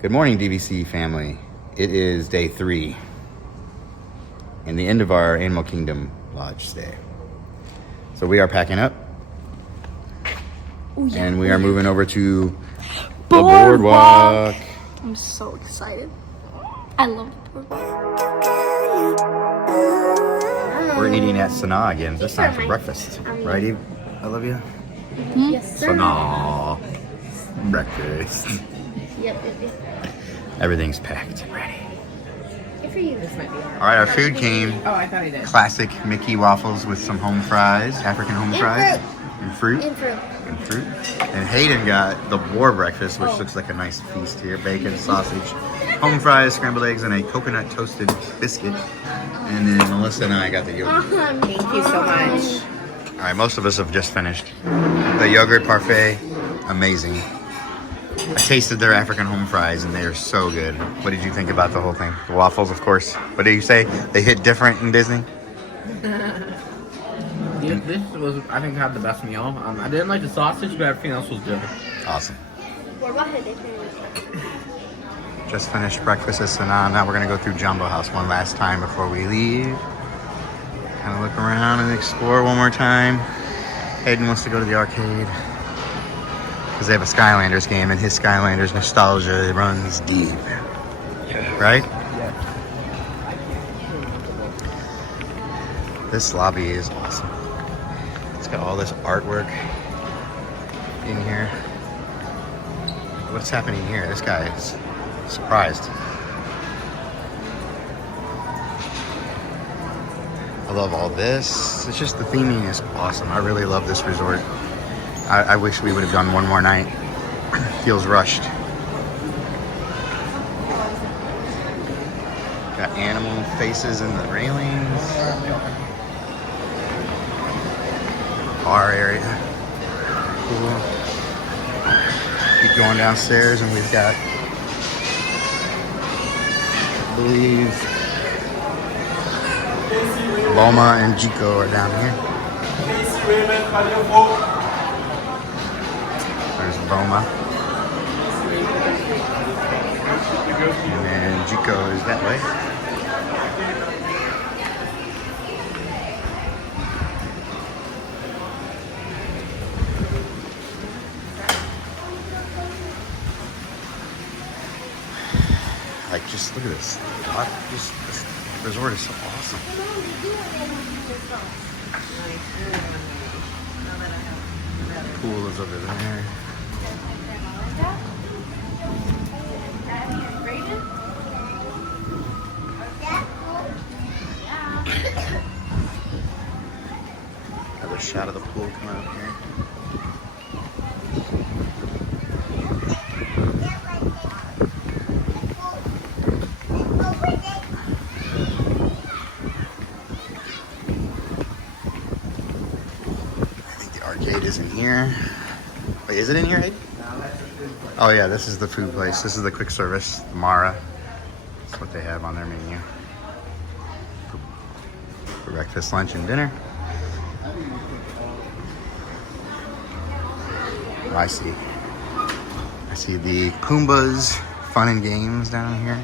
Good morning, DVC family. It is day 3 and the end of our Animal Kingdom Lodge stay. So we are packing up and we are moving over to the Boardwalk. I'm so excited. I love the Boardwalk. We're eating at Sanaa again, this time for breakfast. Right, Eve? I love you. Yes, sir. Sanaa. Breakfast. Yep. Everything's packed and ready. Good for you. This might be hard. All right, our food came. Oh, I thought he did. Classic Mickey waffles with some home fries, African home fries. And fruit. And fruit. And fruit. And Hayden got the war breakfast, which looks like a nice feast here. Bacon, sausage, home fries, scrambled eggs, and a coconut toasted biscuit. And then Melissa and I got the yogurt. Thank you so much. All right, most of us have just finished. The yogurt parfait, amazing. I tasted their African home fries, and they are so good. What did you think about the whole thing? The waffles, of course. What did you say? They hit different in Disney? This was, I think, had the best meal. I didn't like the sausage, but everything else was good. Awesome. Just finished breakfast at Sanaa. Now we're going to go through Jumbo House one last time before we leave. Kind of look around and explore one more time. Hayden wants to go to the arcade because they have a Skylanders game, and his Skylanders nostalgia runs deep. Right? Yeah. This lobby is awesome. It's got all this artwork in here. What's happening here? This guy is surprised. I love all this. It's just the theming is awesome. I really love this resort. I wish we would have done one more night. Feels rushed. Got animal faces in the railings. Bar area. Cool. Keep going downstairs and we've got, I believe, Loma and Jico are down here. There's Boma. And then Jico is that way. Like, just look at this. This resort is so awesome. Pool is over there. Another shot of the pool coming up here. Arcade is in here. Wait, is it in here, Hayden? No, that's a food place. Oh yeah, this is the food place. This is the quick service, the Mara. That's what they have on their menu. For breakfast, lunch, and dinner. Oh, I see the Pumbaa's Fun and Games down here.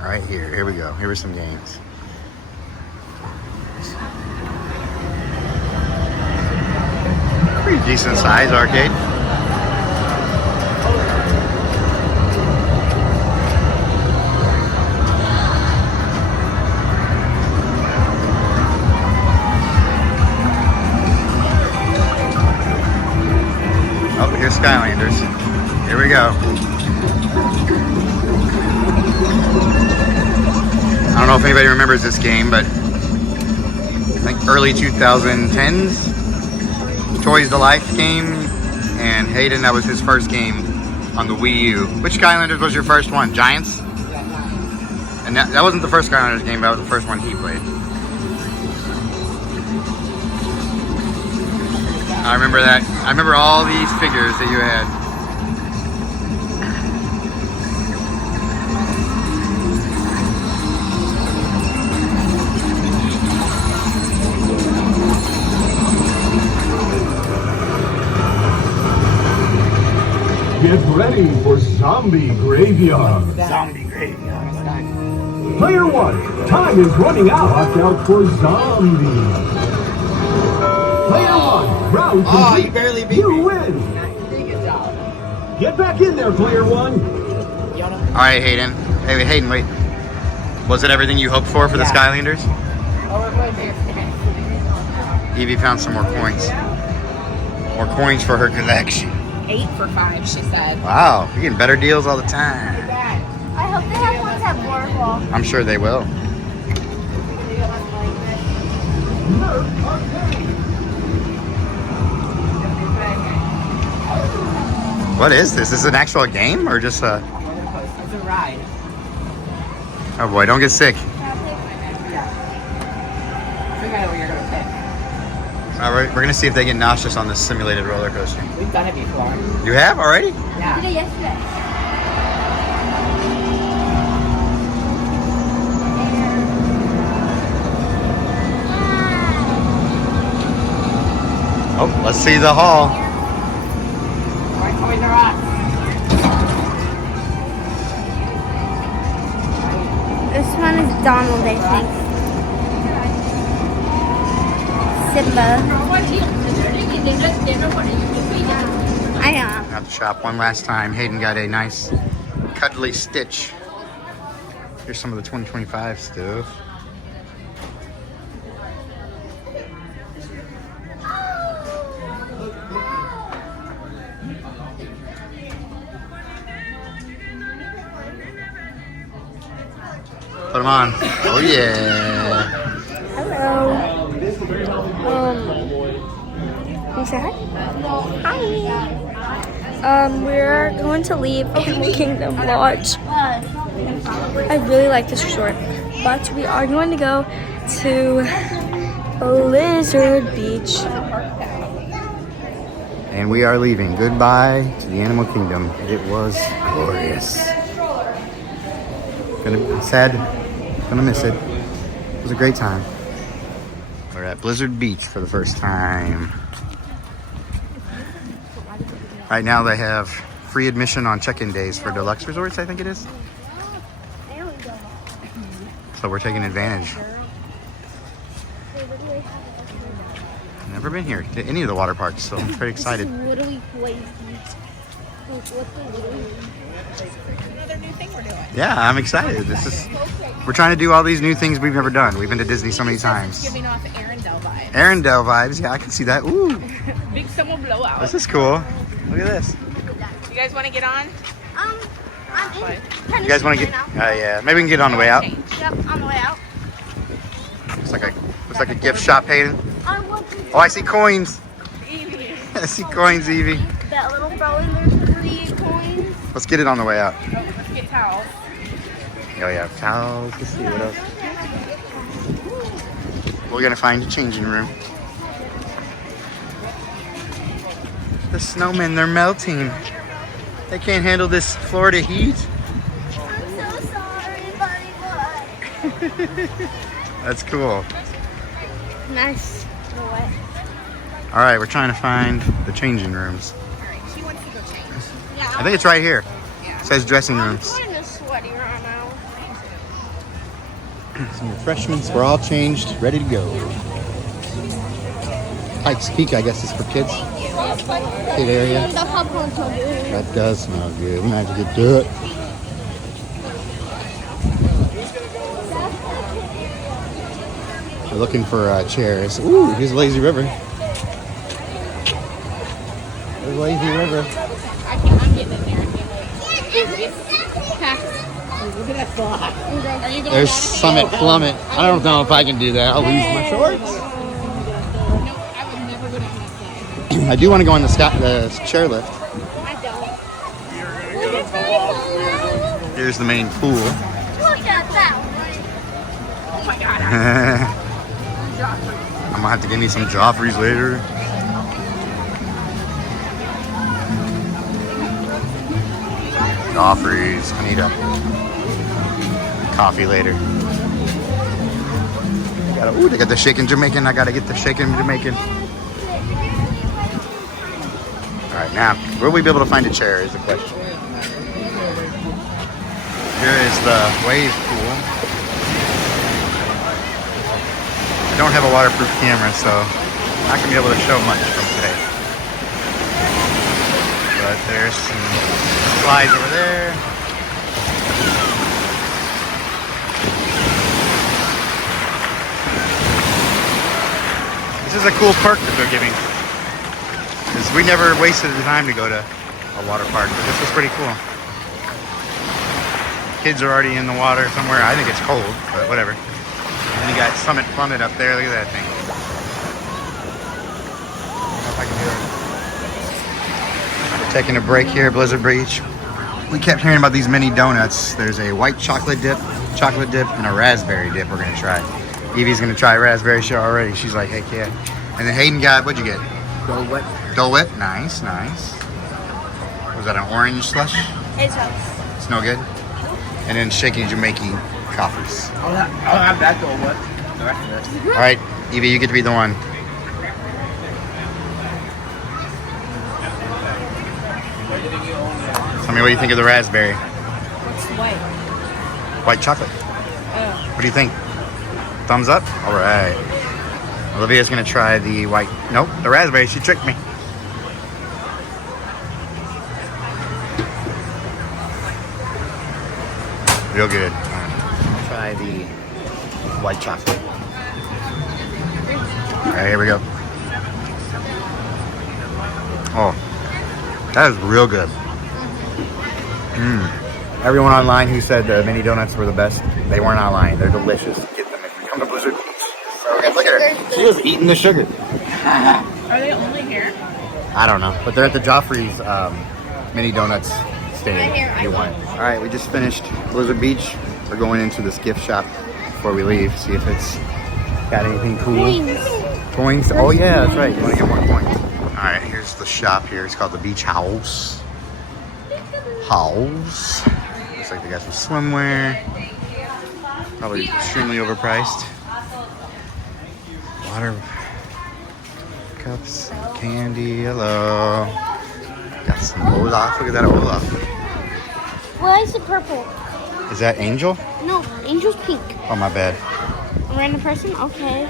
Right here we go. Here are some games. Pretty decent size arcade. Oh, here's Skylanders. Here we go. I don't know if anybody remembers this game, but I think early 2010s Toys to Life game, and Hayden, that was his first game on the Wii U. Which Skylanders was your first one? Giants? And that wasn't the first Skylanders game, that was the first one he played. I remember that. I remember all these figures that you had. ready for Zombie Graveyard. Zombie graveyard. Player 1, time is running out. Watch out for zombies. Player 1, round complete. Oh, you barely beat You me. win. Get back in there, player 1. All right, Hayden. Hey, Hayden, wait. Was it everything you hoped for the Skylanders? Evie found some more coins. More coins for her collection. 8 for 5, she said. Wow, you're getting better deals all the time. I hope they have ones at Boardwalk. I'm sure they will. What is this? Is this an actual game or just a... It's a ride. Oh boy, don't get sick. I think I know what you're going to pick. All right, we're gonna see if they get nauseous on this simulated roller coaster. We've done it before. You have already? Yeah. Did it yesterday. Oh, let's see the hall. My Toys R Us. This one is Donald, I think. Simba. I know. At the shop one last time. Hayden got a nice cuddly Stitch. Here's some of the 2025 stuff. Put them on. Oh yeah. Hello. Can you say hi? Hi. We're going to leave Animal Kingdom Lodge. I really like this resort, but we are going to go to Blizzard Beach. And we are leaving. Goodbye to the Animal Kingdom. It was glorious. Sad. Gonna miss it. It was a great time. We're at Blizzard Beach for the first time. Right now they have free admission on check-in days for deluxe resorts, I think it is. So we're taking advantage. Never been here to any of the water parks, so I'm pretty excited. Literally crazy. Another new thing we're doing. Yeah, I'm excited. We're trying to do all these new things we've never done. We've been to Disney so many times. Giving off Arendelle vibes. Arendelle vibes, yeah, I can see that. Ooh, Big summer blowout. this is cool. Look at this. You guys want to get on? I'm in. You guys want to get? Yeah, maybe we can get on the way out. Change. Yep, on the way out. Looks like a gift shop, Hayden. I want to. Oh, I see coins. I see coins, Evie. That little throwing, there's 3 coins. Let's get it on the way out. Let's get towels. Oh yeah, towels. Let's see what else. We're gonna find a changing room. The snowmen, they're melting. They can't handle this Florida heat. I'm so sorry, buddy boy. That's cool. Nice. What? All right, we're trying to find the changing rooms. Alright, she wants to go change. Yeah. I think it's right here. Yeah. It says dressing I'm rooms. kind of sweaty right now. Some refreshments. We're all changed, ready to go. Pikes Peak, I guess, is for kids. Kid area. The popcorn's so good. That does smell good. We might have to get to it. We're looking for chairs. Ooh, here's a lazy river. There's a lazy river. I'm getting in there. Look at that slide. Are you going There's down? Summit Plummet. I don't know if I can do that. I'll lose my shorts. No, I would never go down that slide. I do want to go on the chairlift. I don't. Look at that. Here's the main pool. Look at that. Oh my god. I'm gonna have to give me some Joffreys later. Joffreys. I need a coffee later. Ooh, they got the shaken Jamaican. I gotta get the shaken Jamaican. All right, now will we be able to find a chair? Is the question. Here is the wave pool. I don't have a waterproof camera, so I'm not gonna be able to show much from today. But there's some slides over there. This is a cool perk that they're giving. Because we never wasted the time to go to a water park, but this was pretty cool. Kids are already in the water somewhere. I think it's cold, but whatever. And you got Summit Plummet up there. Look at that thing. I don't know if I can do it. We're taking a break here at Blizzard Beach. We kept hearing about these mini donuts. There's a white chocolate dip, and a raspberry dip we're going to try. Evie's going to try raspberry shit already. She's like, heck yeah. And then Hayden got, what'd you get? Dole Whip. Dole Whip. Nice, nice. Was that an orange slush? It's It's no good? And then shaky Jamaican coffees. I'll have that Dole Whip. The rest of it. All right, Evie, you get to be the one. Tell me what you think of the raspberry. What's white? White chocolate. Oh. What do you think? Thumbs up? All right. Olivia's gonna try the white. Nope, the raspberry. She tricked me. Real good. Try the white chocolate. All right, here we go. Oh, that is real good. Everyone online who said the mini donuts were the best, they weren't online. They're delicious. Get them if you come to Blizzard Beach. So good. Look at her. She was eating the sugar. Are they only here? I don't know, but they're at the Joffrey's mini donuts stand. You want it. All right, we just finished Blizzard Beach. We're going into this gift shop before we leave. See if it's got anything cool. Coins. Oh yeah, that's right. You want to get more coins. All right, here's the shop here. It's called the Beach House. Looks like they got some swimwear. Probably extremely overpriced. Water cups, candy. Hello. Got some Olaf. Look at that Olaf. Why is it purple? Is that Angel? No, Angel's pink. Oh, my bad. A random person? Okay.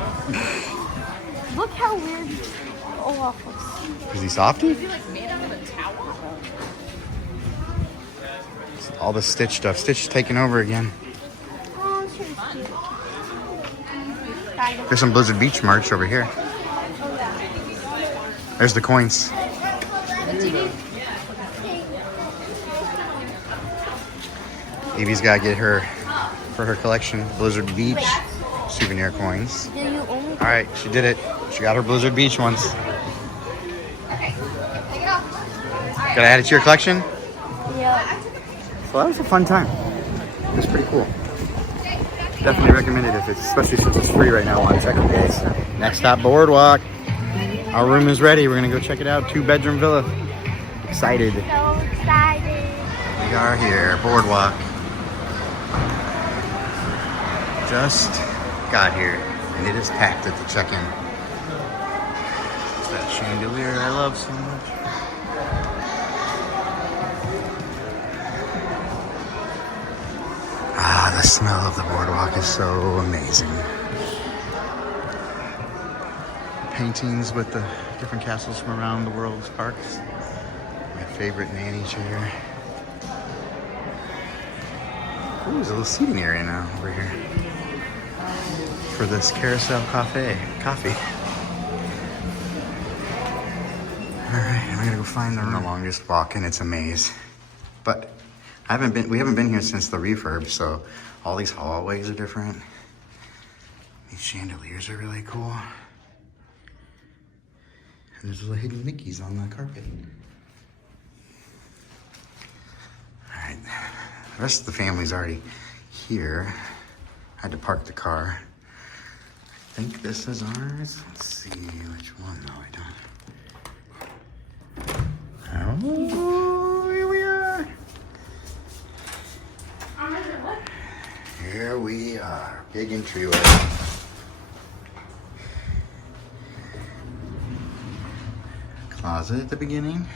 Look how weird Olaf looks. Is he softy? Is he like made out of a towel? All the Stitch stuff. Stitch is taking over again. Oh, it's really cute. Kind of. There's some Blizzard Beach merch over here. There's the coins. Evie's got to get her, for her collection, Blizzard Beach souvenir coins. Do you only? All right, she did it. She got her Blizzard Beach ones. Gotta add it to your collection? Yeah. So that was a fun time. It was pretty cool. Definitely recommend it especially since it's free right now on second days. Next stop, Boardwalk. Our room is ready. We're gonna go check it out. 2-bedroom villa. Excited. So excited. We are here, Boardwalk. Just got here, and it is packed at the check-in. It's that chandelier I love so much. Ah, the smell of the boardwalk is so amazing. Paintings with the different castles from around the world's parks. My favorite nanny chair. Ooh, there's a little seating area now over here for this carousel coffee. All right, I'm gonna go find the longest walk, and it's a maze. But we haven't been here since the refurb, so all these hallways are different. These chandeliers are really cool. And there's little hidden Mickeys on the carpet. All right, the rest of the family's already here. I had to park the car. I think this is ours. Let's see which one. No, I don't. Oh, here we are. Here we are. Big entryway. Closet at the beginning.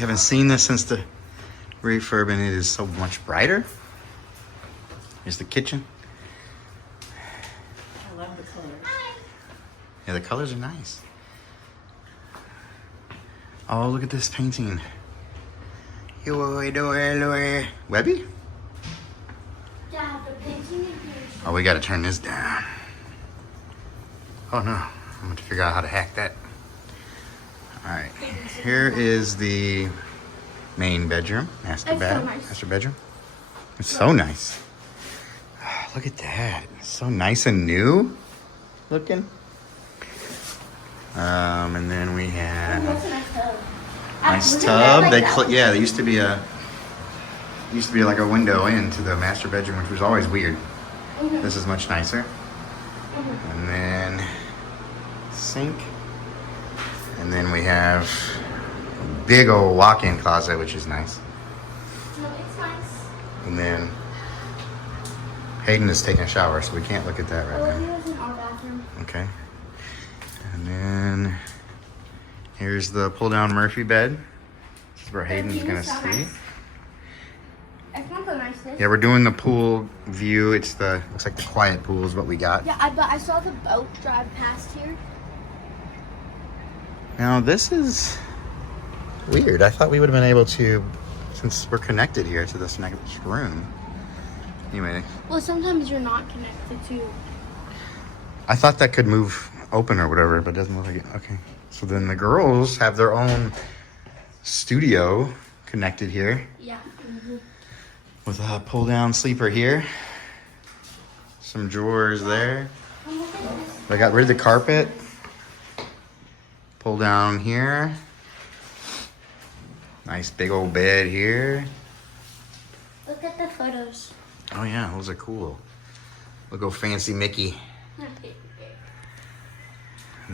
We haven't seen this since the refurb, and it is so much brighter. Here's the kitchen. I love the colors. Yeah, the colors are nice. Oh, look at this painting. Webby? Oh, we gotta turn this down. Oh no, I'm gonna figure out how to hack that. All right, here is the main bedroom, master bedroom. It's so nice. Oh, look at that, it's so nice and new looking. And then we have nice tub. They used to be like a window into the master bedroom, which was always weird. This is much nicer. And then sink. And then we have a big old walk-in closet, which is nice. It's nice. And then Hayden is taking a shower, so we can't look at that right now. Olivia's in our bathroom. Okay. And then here's the pull-down Murphy bed. This is where Hayden's gonna sleep. It's not the nicest. Yeah, we're doing the pool view. Looks like the quiet pool is what we got. Yeah, but I saw the boat drive past here. Now this is weird. I thought we would have been able to, since we're connected here to this next room. Anyway. Well, sometimes you're not connected to. I thought that could move open or whatever, but it doesn't look like it. Okay. So then the girls have their own studio connected here. Yeah. With a pull-down sleeper here. Some drawers there. I got rid of the carpet. Pull down here. Nice big old bed here. Look at the photos. Oh yeah, those are cool. Look how fancy Mickey. And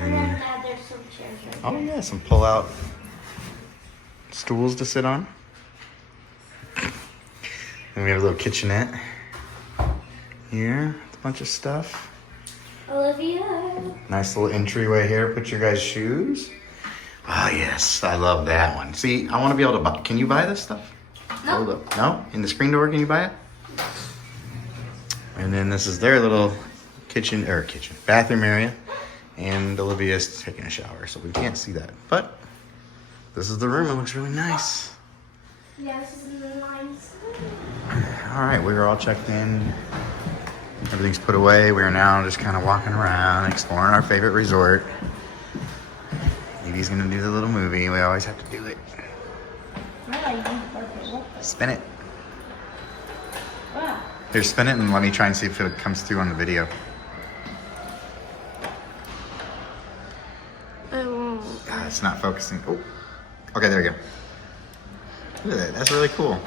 then, There's some chairs right oh yeah, some pull-out stools to sit on. Then we have a little kitchenette here, a bunch of stuff. Olivia. Nice little entryway here. Put your guys' shoes. Oh yes, I love that one. See, I want to be able to buy. Can you buy this stuff? No. Hold up. No? In the screen door, can you buy it? And then this is their little bathroom area. And Olivia's taking a shower, so we can't see that. But this is the room. It looks really nice. Yeah, this is nice. All right, we were all checked in. Everything's put away. We are now just kind of walking around, exploring our favorite resort. Evie's gonna do the little movie. We always have to do it. Spin it. Here, spin it and let me try and see if it comes through on the video. It's not focusing. Oh, okay, there we go. Look at that. That's really cool.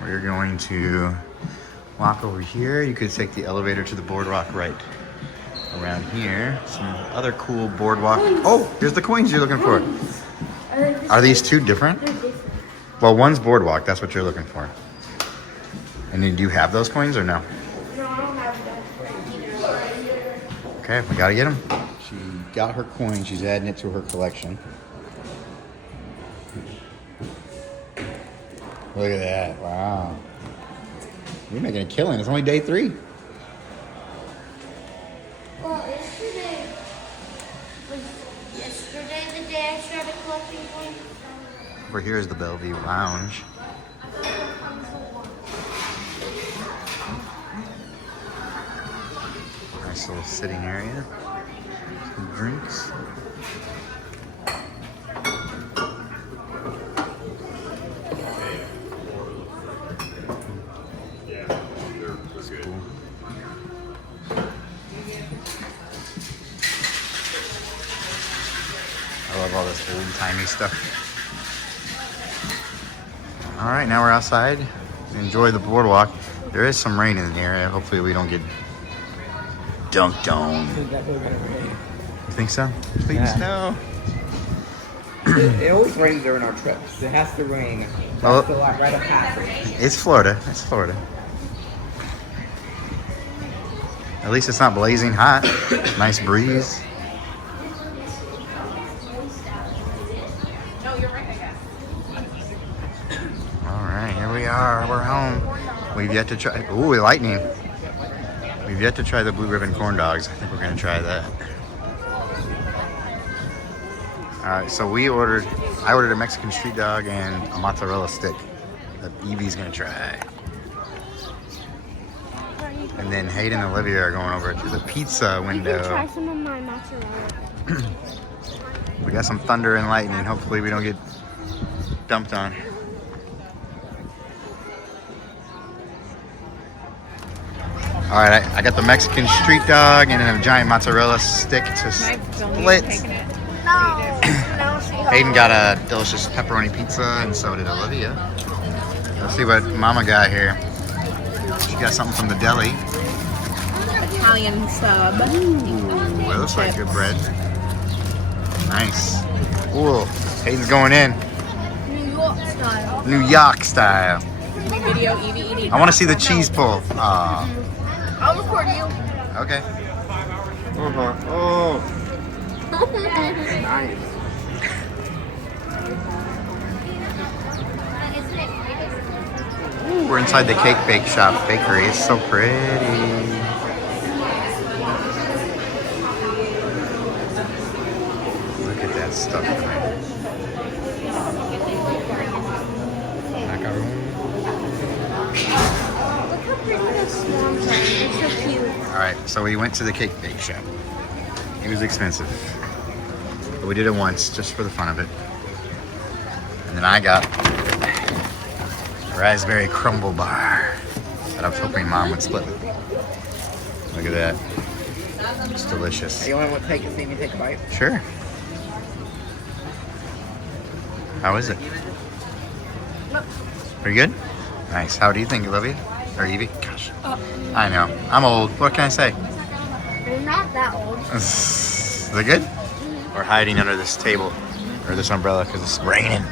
We're going to walk over here. You could take the elevator to the boardwalk right around here. Some other cool boardwalk. Oh, here's the coins you're looking for. Are these two different? They're different. Well, one's boardwalk. That's what you're looking for. And then do you have those coins or no? No, I don't have that. Okay, we gotta get them. She got her coin. She's adding it to her collection. Look at that. Wow. You're making a killing. It's only day 3. Well, yesterday the day I started collecting coins. Over here is the Bellevue Lounge. Nice little sitting area. Some drinks. That's cool. I love all this old-timey stuff. All right, now we're outside. Enjoy the boardwalk. There is some rain in the area. Hopefully we don't get dunked on. You think so? Please no. It always rains during our trips. It has to rain. Well, That's the right of passage. it's Florida. It's Florida. At least it's not blazing hot. Nice breeze. All right, here we are. We're home. We've yet to try. Ooh, lightning. We've yet to try the blue ribbon corn dogs. I think we're gonna try that. All right, so I ordered a Mexican street dog and a mozzarella stick that Evie's gonna try. And then Hayden and Olivia are going over to the pizza window. You can try some of my mozzarella. We got some thunder and lightning. Hopefully we don't get dumped on. All right, I got the Mexican street dog and then a giant mozzarella stick to split. Hayden got a delicious pepperoni pizza and so did Olivia. Let's see what Mama got here. She got something from the deli. Italian sub. Ooh, it looks like good bread. Nice. Ooh, Hayden's going in. New York style. New York style. Video Evie eating. I want to see the cheese pull. Aw. I'll record you. Okay. Oh. Nice. Ooh, we're inside the cake bake shop bakery. It's so pretty. Look at that stuff. Macaron. Look how pretty this swans are. They're so cute. All right, so we went to the cake bake shop. It was expensive, but we did it once just for the fun of it. And then I got a raspberry crumble bar that I was hoping Mom would split with me. Look at that. It's delicious. You want to take it? See me take a bite? Sure. How is it? Pretty good? Nice. How do you think, Olivia? Or Evie? Gosh. I know. I'm old. What can I say? They're not that old. Is it good? We're hiding under this table or this umbrella because it's raining.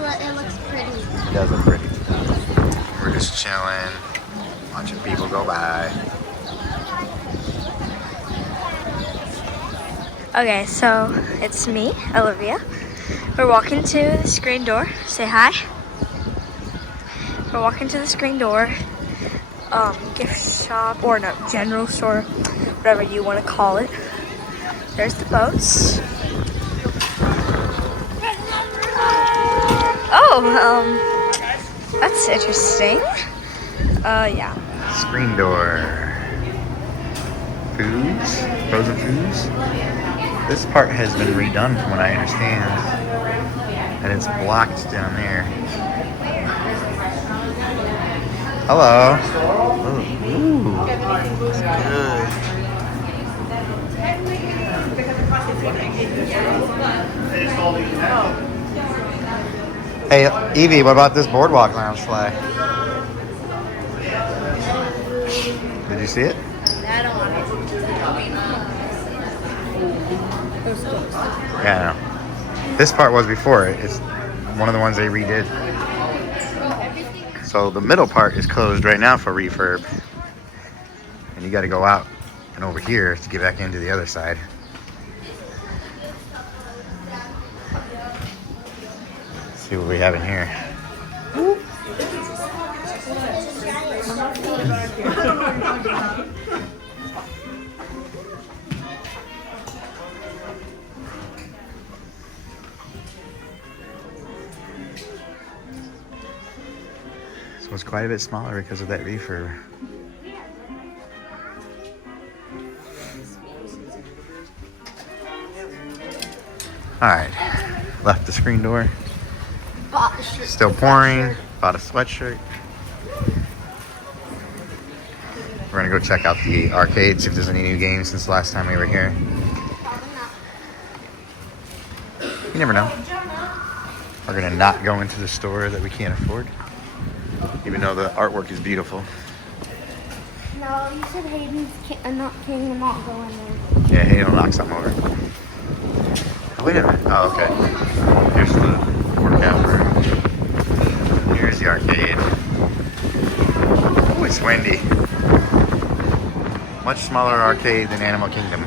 Look, it looks pretty. It does look pretty. We're just chilling, watching people go by. Okay, so it's me, Olivia. We're walking to the screen door. Say hi. We're walking to the screen door. Gift shop, or no, general store, whatever you want to call it. There's the boats. Oh, that's interesting. Yeah. Screen door. Foods, frozen foods. This part has been redone from what I understand. And it's blocked down there. Hello. Ooh, it's good. Hey, Evie, what about this Boardwalk Lounge flag? Did you see it? Yeah, I know. This part was before it. It's one of the ones they redid. So the middle part is closed right now for refurb. And you got to go out and over here to get back into the other side. Let's see what we have in here. So it's quite a bit smaller because of that refurb. All right, left the screen door. Still pouring. Bought a sweatshirt. We're gonna go check out the arcade, see if there's any new games since the last time we were here. You never know. We're gonna not go into the store that we can't afford, even though the artwork is beautiful. No, you said Hayden's not king and not going there. Yeah, Hayden will knock something over. Oh, wait a minute. Oh, okay. Here's the workout room. Here's the arcade. Oh, it's windy. Much smaller arcade than Animal Kingdom,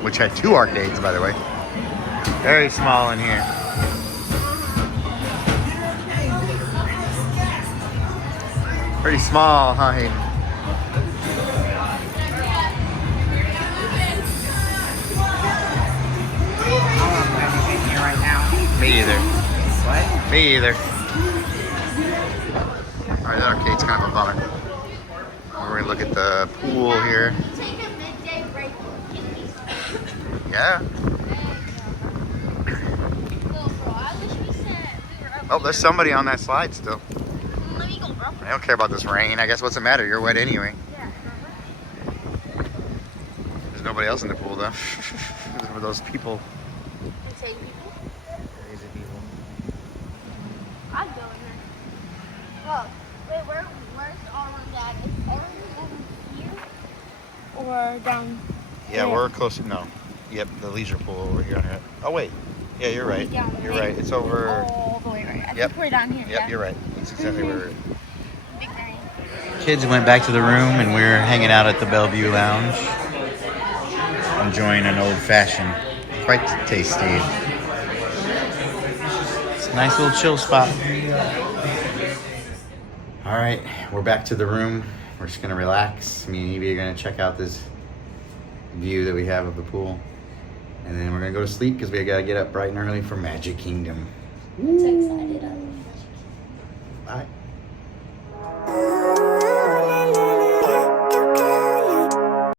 which had 2 arcades, by the way. Very small in here. Pretty small, huh, Hayden? Me either. What? Me either. Alright, that arcade's kind of a bummer. We're gonna look at the pool here. Yeah. Oh, there's somebody on that slide still. I don't care about this rain. I guess what's the matter? You're wet anyway. There's nobody else in the pool though. Those were those people. Crazy people. I'd go in there. Well, wait, where's our dad? Is everyone here? Or down? Yeah, we're close. No. Yep, the leisure pool over here on your. Oh wait. Yeah, you're right. You're right. It's over. All the way right. I Yep. think we're down here. Yep, you're right. That's exactly where we're at. Big thing. Kids went back to the room and we're hanging out at the Bellevue Lounge. Enjoying an old fashioned. Quite tasty. It's a nice little chill spot. Alright, we're back to the room. We're just gonna relax. Me and Evie are gonna check out this view that we have of the pool. And then we're gonna go to sleep because we gotta get up bright and early for Magic Kingdom. I'm so excited.